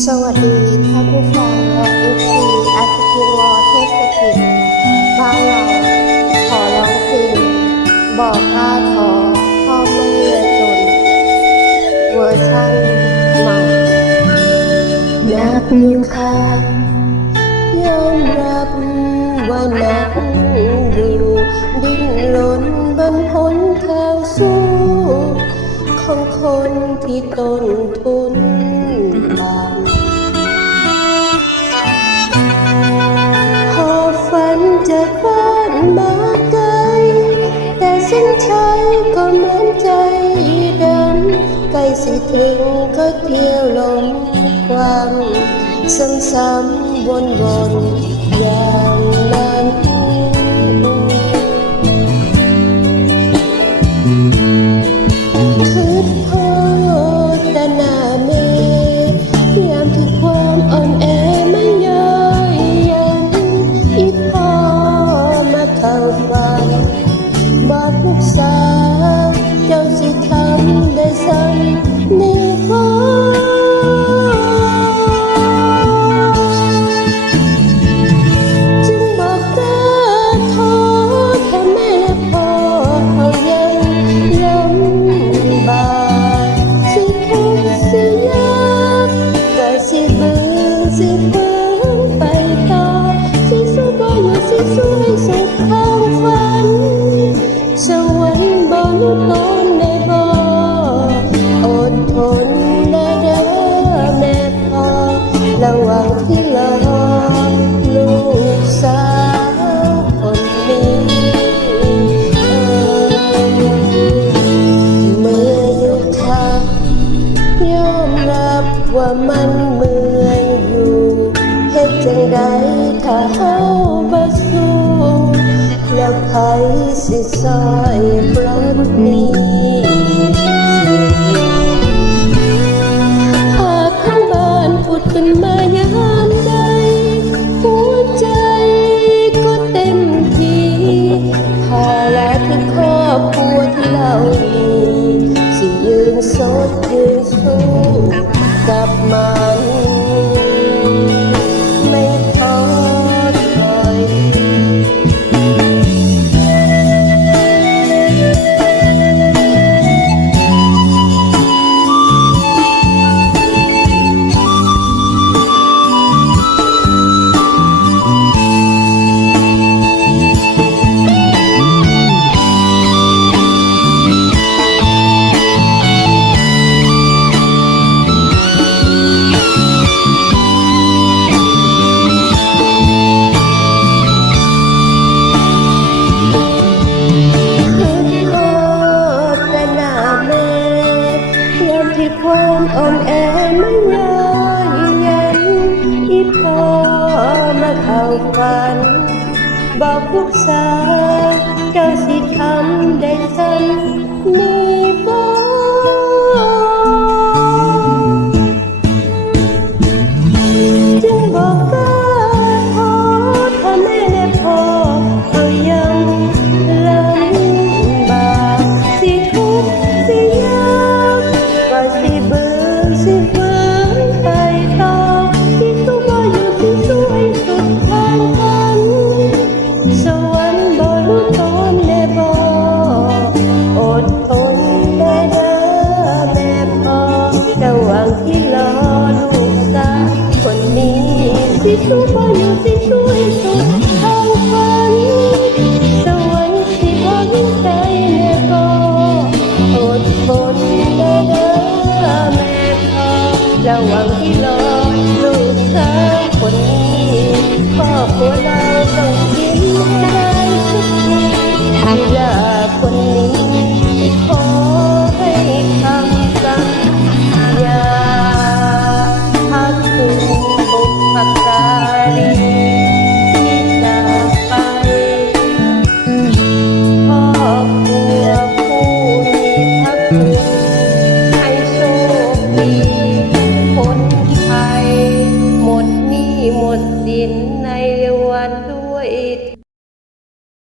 สวัสดีท่านผู้ฟังและเอฟซีอาสคิวอเทพสถิตบ้านเราขอร้องเพลงบอกข้าทอพ่อเมื่อจน เวอร์ชันใหม่นับนิ้วค่ายอมรับว่านักอยู่ดิ้นรนบนหนทางสู้ ของคนที่ต้นทุน สิถึงก็เที่ยวลมความซ้ำๆวนๆอย่า สิเบื่อไปต่อสิสู้บ่อยู่สิสู้ให้สุดทางฝันสวรรค์บ่รู้ตนได้บ่อดทนนะเด้อแม่พ่อระว่างที่รอลูกสาวคนนี้เอ่ยเมื่ออยู่ทางยอมรับว่ามัน แล้สิซอยปลดนี้หากทั้งบ้านพูดขึ้นมา ความอ่อนแอมันย่อยยันอีพ่อมาเข้าฝัน บอกลูกสาวเจ้าสิทำได้สันนี่ สิช่วอยู่สิช่วยสุดทางฝันสวรคสิบ่มีใจแน่บ่อดทนเด้อแม่พอระวังที่รอลูกสาวคนนี้ครอบครัวเราต้องยิ้มได้ทุกทีที่ลาคนนี้